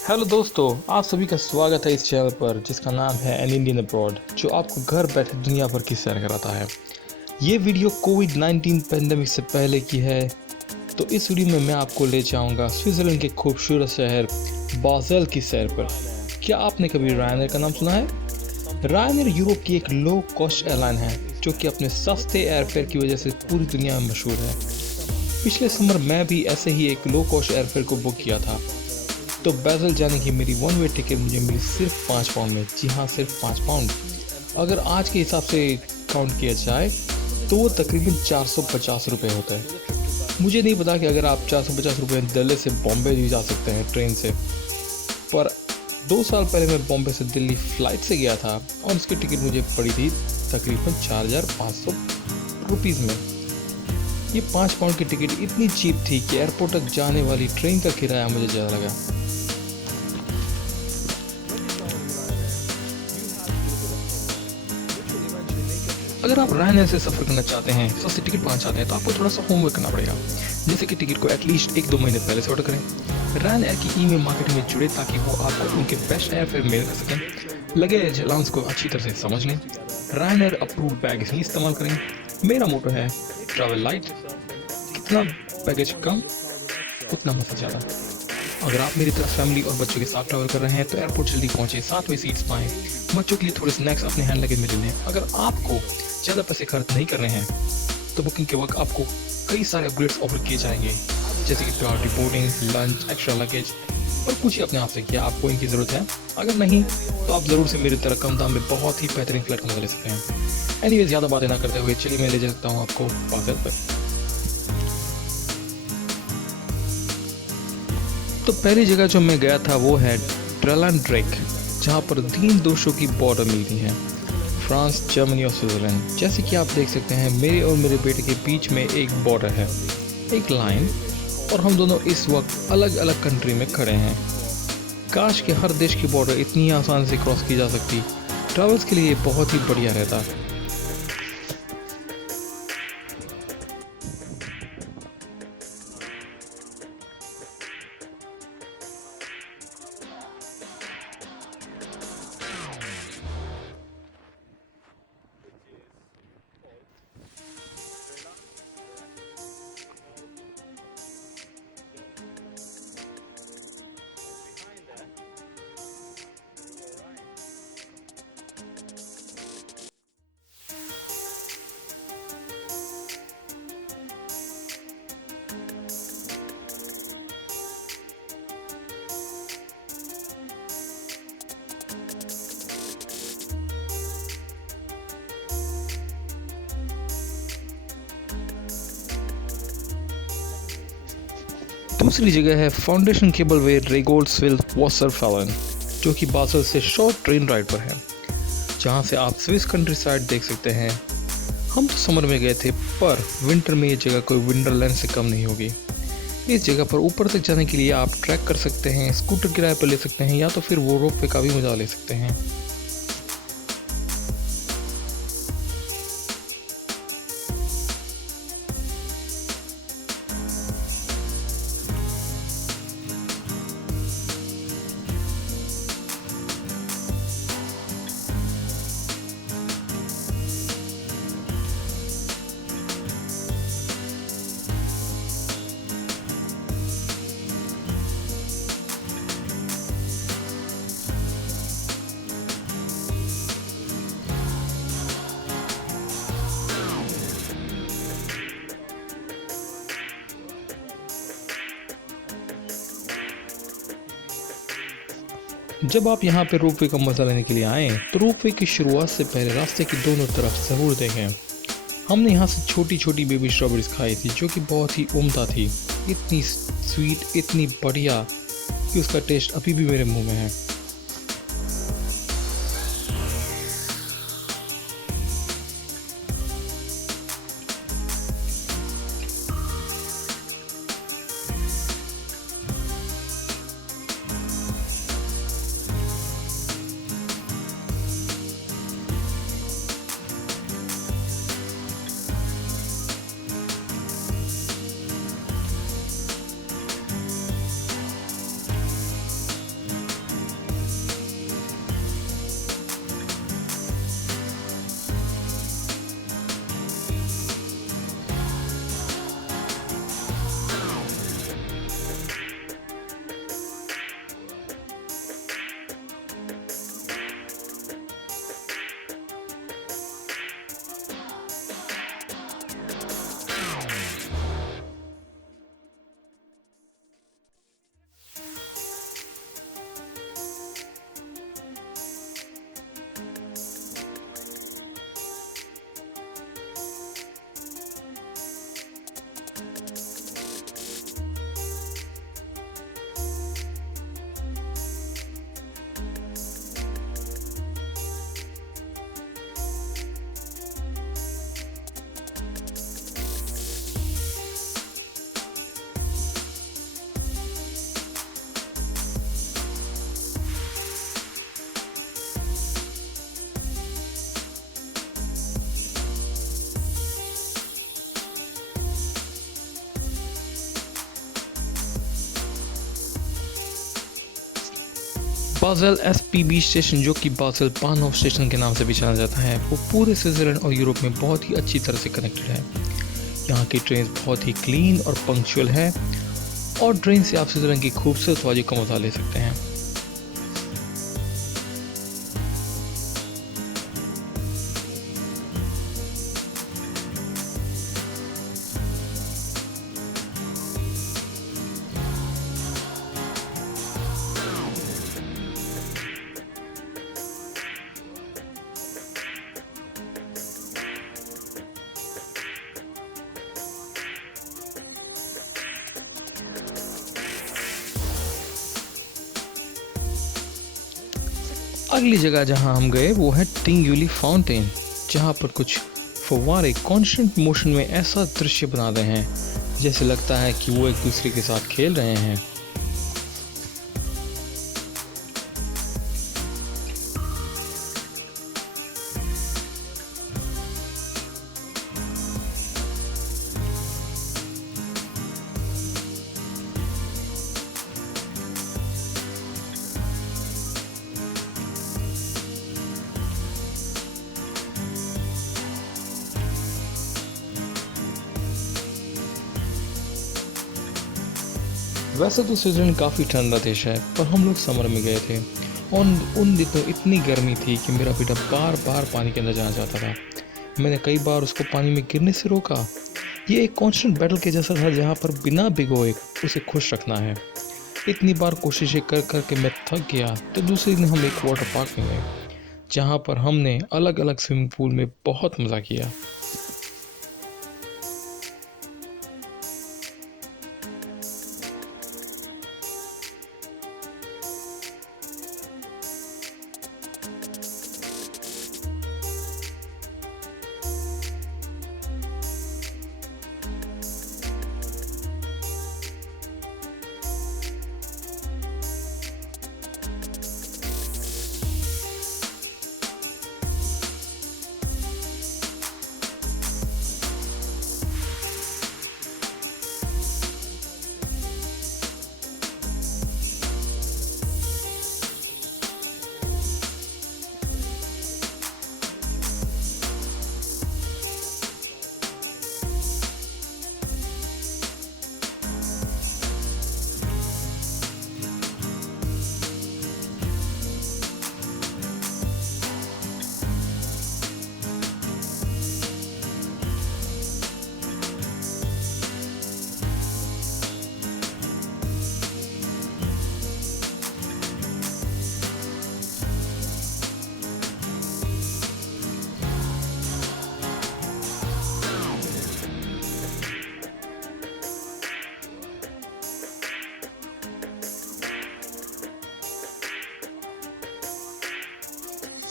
Hello दोस्तों, आप सभी का स्वागत है इस चैनल पर जिसका नाम है एन इंडियन अब्रॉड, जो आपको घर बैठे दुनिया भर की सैर कराता है। ये वीडियो कोविड-19 पेंडेमिक से पहले की है। तो इस वीडियो में मैं आपको ले जाऊंगा स्विट्जरलैंड के खूबसूरत शहर बासेल की सैर पर। क्या आपने कभी रायनर का नाम सुना है? रायनर यूरोप की एक लो कॉस्ट एयरलाइन है जो कि अपने सस्ते एयरफेयर की वजह से पूरी दुनिया में मशहूर है। पिछले समर मैं भी ऐसे ही एक लो कॉस्ट एयरफेयर को बुक किया था। तो बासेल जाने की मेरी वन वे टिकट मुझे मिली सिर्फ 5 पाउंड में। जी हाँ, सिर्फ 5 पाउंड। अगर आज के हिसाब से काउंट किया जाए तो वो तकरीबन 450 रुपये होता है। मुझे नहीं पता कि अगर आप 450 रुपये दिल्ली से बॉम्बे भी जा सकते हैं ट्रेन से, पर 2 साल पहले मैं बॉम्बे से दिल्ली फ़्लाइट से गया था और उसकी टिकट मुझे पड़ी थी तकरीबन 4500 रुपीज़ में। ये 5 पाउंड की टिकट इतनी चीप थी कि एयरपोर्ट तक जाने वाली ट्रेन का किराया मुझे ज़्यादा लगा। अगर आप रायनर से सफ़र करना चाहते हैं, सस्ती टिकट पाना चाहते हैं, तो आपको थोड़ा सा होमवर्क करना पड़ेगा। जैसे कि टिकट को एटलीस्ट 1-2 महीने पहले से ऑर्डर करें। रायनर की ईमेल मार्केटिंग में जुड़े ताकि वो आपको उनके बेस्ट एयरफेयर मेल कर सकें। लगेज अलाउंस को अच्छी तरह से समझ लें। रायनर अप्रूव्ड बैग ही इस्तेमाल करें। मेरा मोटो है ट्रैवल लाइट, कितना बैगेज कम उतना मजा ज़्यादा। अगर आप मेरी तरह फैमिली और बच्चों के साथ ट्रैवल कर रहे हैं तो एयरपोर्ट जल्दी पहुंचे, 7वें सीट्स पाएं। बच्चों के लिए थोड़े स्नैक्स अपने हैंड लगेज में ले लें। अगर आपको ज़्यादा पैसे खर्च नहीं करने हैं तो बुकिंग के वक्त आपको कई सारे अपग्रेड्स ऑफर किए जाएंगे, जैसे कि priority boarding, lunch, extra luggage. और पूछिए अपने आप से क्या आपको इनकी ज़रूरत है। अगर नहीं तो आप ज़रूर से मेरी तरह कम दाम में बहुत ही बेहतरीन फ्लाइट का मजा ले सकते हैं। एनीवे, ज़्यादा बातें ना करते हुए चलिए मैं ले जा सकता हूँ आपको बासेल पर। तो पहली जगह जो मैं गया था वो है ट्रेलन ड्रेक, जहाँ पर 3 देशों की बॉर्डर मिलती है, फ्रांस, जर्मनी और स्विट्ज़रलैंड। जैसे कि आप देख सकते हैं मेरे और मेरे बेटे के बीच में एक बॉर्डर है, एक लाइन, और हम दोनों इस वक्त अलग अलग कंट्री में खड़े हैं। काश कि हर देश की बॉर्डर इतनी आसान से क्रॉस की जा सकती। ट्रैवल्स के लिए बहुत ही बढ़िया रहता। दूसरी जगह है फाउंडेशन केबल वे रेगोल्ड्सविल वाटरफैलन, जो कि बासेल से शॉर्ट ट्रेन राइड पर है, जहां से आप स्विस कंट्री साइड देख सकते हैं। हम तो समर में गए थे, पर विंटर में ये जगह कोई विंडरलैंड से कम नहीं होगी। इस जगह पर ऊपर तक जाने के लिए आप ट्रैक कर सकते हैं, स्कूटर किराए पर ले सकते हैं, या तो फिर वो रोप पे का भी मजा ले सकते हैं। जब आप यहाँ पे रोपवे का मजा लेने के लिए आएँ तो रोपवे की शुरुआत से पहले रास्ते की दोनों तरफ ज़रूर देखें। हमने यहाँ से छोटी छोटी बेबी स्ट्रॉबेरीज खाई थी जो कि बहुत ही उम्दा थी, इतनी स्वीट, इतनी बढ़िया कि उसका टेस्ट अभी भी मेरे मुंह में है। बासेल एसपीबी स्टेशन, जो कि बासेल बानहोफ स्टेशन के नाम से भी जाना जाता है, वो पूरे स्विट्जरलैंड और यूरोप में बहुत ही अच्छी तरह से कनेक्टेड है। यहाँ की ट्रेन बहुत ही क्लीन और पंक्चुअल है और ट्रेन से आप स्विट्जरलैंड की खूबसूरत वादियों का मजा ले सकते हैं। अगली जगह जहां हम गए वो है टिंग्यूली फाउंटेन, जहां पर कुछ फव्वारे कांस्टेंट मोशन में ऐसा दृश्य बना रहे हैं जैसे लगता है कि वो एक दूसरे के साथ खेल रहे हैं। वैसे तो स्विट्जरलैंड काफ़ी ठंडा देश है, पर हम लोग समर में गए थे और उन दिनों इतनी गर्मी थी कि मेरा बेटा बार बार पानी के अंदर जाना चाहता था। मैंने कई बार उसको पानी में गिरने से रोका। ये एक कांस्टेंट बैटल के जैसा था, जहाँ पर बिना भिगोए उसे खुश रखना है। इतनी बार कोशिशें कर कर के मैं थक गया, तो दूसरे दिन हम एक वाटर पार्क में गए, जहाँ पर हमने अलग अलग स्विमिंग पूल में बहुत मज़ा किया।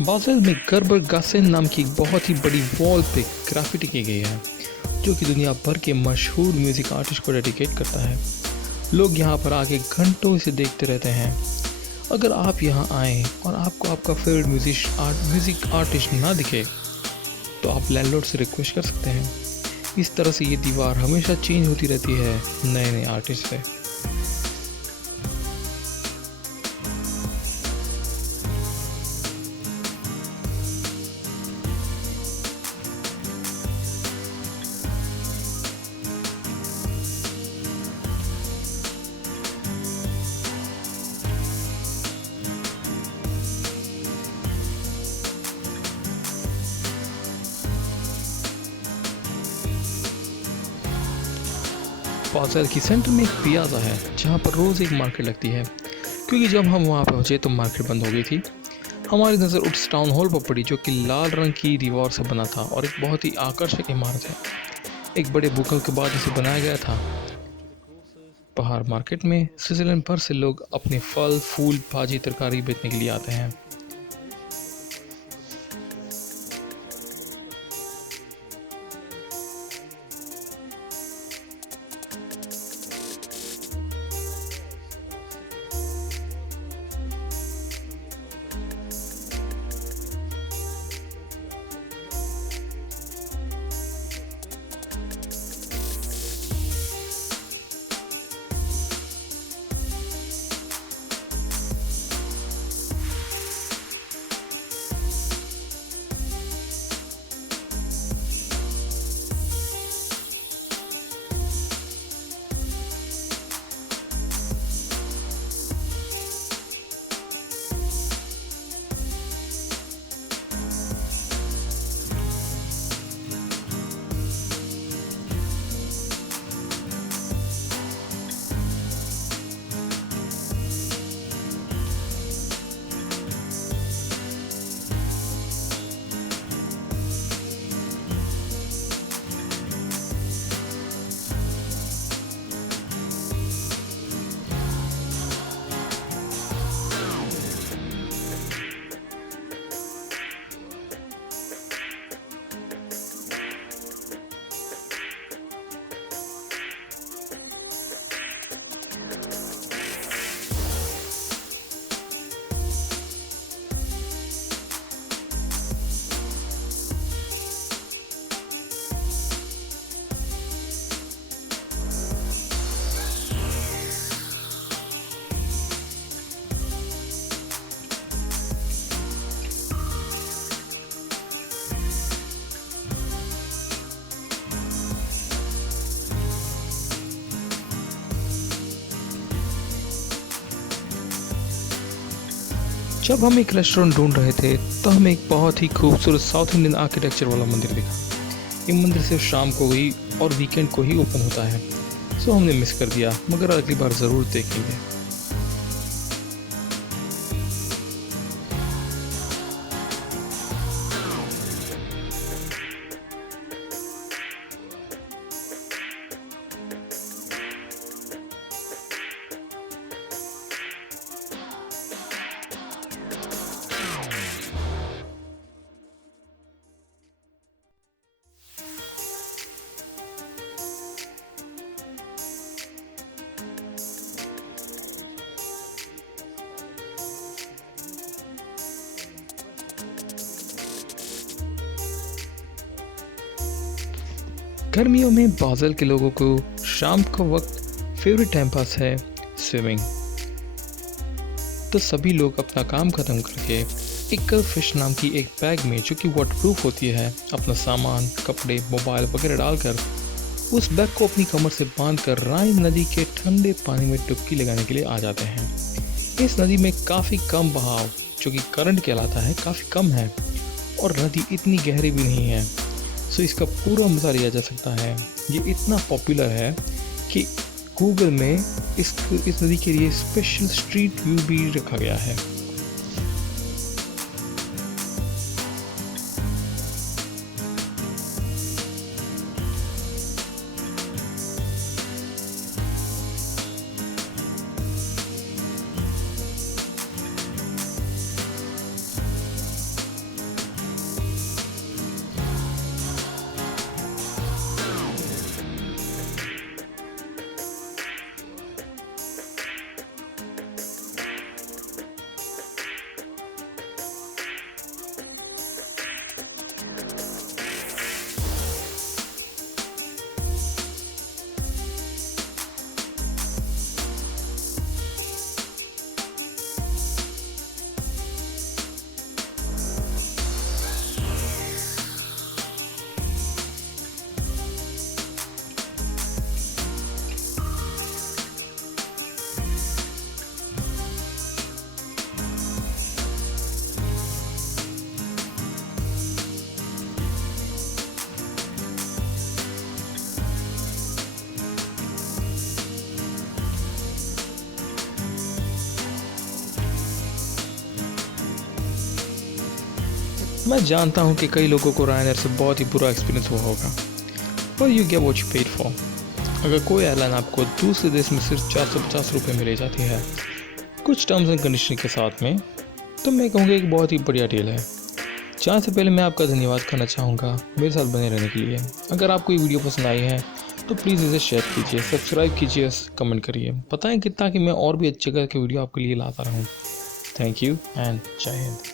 बासेल में गर्बर गासेन नाम की एक बहुत ही बड़ी वॉल पे ग्राफिटी की गई है, जो कि दुनिया भर के मशहूर म्यूज़िक आर्टिस्ट को डेडिकेट करता है। लोग यहाँ पर आके घंटों इसे देखते रहते हैं। अगर आप यहाँ आएँ और आपको आपका फेवरेट म्यूज़िक आर्टिस्ट ना दिखे, तो आप लैंडलॉर्ड से रिक्वेस्ट कर सकते हैं। इस तरह से ये दीवार हमेशा चेंज होती रहती है नए नए आर्टिस्ट से। बासेल की सेंटर में एक पियाजा है, जहाँ पर रोज़ एक मार्केट लगती है। क्योंकि जब हम वहाँ पहुँचे तो मार्केट बंद हो गई थी। हमारी नज़र उस टाउन हॉल पर पड़ी, जो कि लाल रंग की दीवार से बना था और एक बहुत ही आकर्षक इमारत है। एक बड़े भूकंप के बाद इसे बनाया गया था। बाहर मार्केट में स्विट्जरलैंड भर से लोग अपने फल, फूल, भाजी, तरकारी बेचने के लिए आते हैं। जब हम एक रेस्टोरेंट ढूंढ रहे थे तो हमें एक बहुत ही खूबसूरत साउथ इंडियन आर्किटेक्चर वाला मंदिर दिखा। ये मंदिर सिर्फ शाम को ही और वीकेंड को ही ओपन होता है, सो हमने मिस कर दिया, मगर अगली बार ज़रूर देखेंगे। गर्मियों में बाज़ल के लोगों को शाम का वक्त फेवरेट टाइम पास है स्विमिंग। तो सभी लोग अपना काम ख़त्म करके एक फिश नाम की एक बैग में, जो कि वाटरप्रूफ होती है, अपना सामान, कपड़े, मोबाइल वगैरह डालकर उस बैग को अपनी कमर से बांधकर राइन नदी के ठंडे पानी में डुबकी लगाने के लिए आ जाते हैं। इस नदी में काफ़ी कम बहाव, जो कि करंट कहलाता है, काफ़ी कम है और नदी इतनी गहरी भी नहीं है, सो इसका पूरा मज़ा लिया जा सकता है। ये इतना पॉपुलर है कि गूगल में इस नदी के लिए स्पेशल स्ट्रीट व्यू भी रखा गया है। मैं जानता हूँ कि कई लोगों को रायनेर से बहुत ही बुरा एक्सपीरियंस हुआ होगा, पर you get what you paid for. अगर कोई एयरलाइन आपको दूसरे देश में सिर्फ 450 रुपये में ले जाती है कुछ टर्म्स एंड कंडीशन के साथ में, तो मैं कहूँगा एक बहुत ही बढ़िया डील है। जाने से पहले मैं आपका धन्यवाद करना चाहूँगा मेरे साथ बने रहने के लिए। अगर आपको ये वीडियो पसंद आई है तो प्लीज़ इसे शेयर कीजिए, सब्सक्राइब कीजिए, कमेंट करिए, बताएं कितना कि मैं और भी अच्छे करके वीडियो आपके लिए लाता रहूँ। थैंक यू एंड जय हिंद।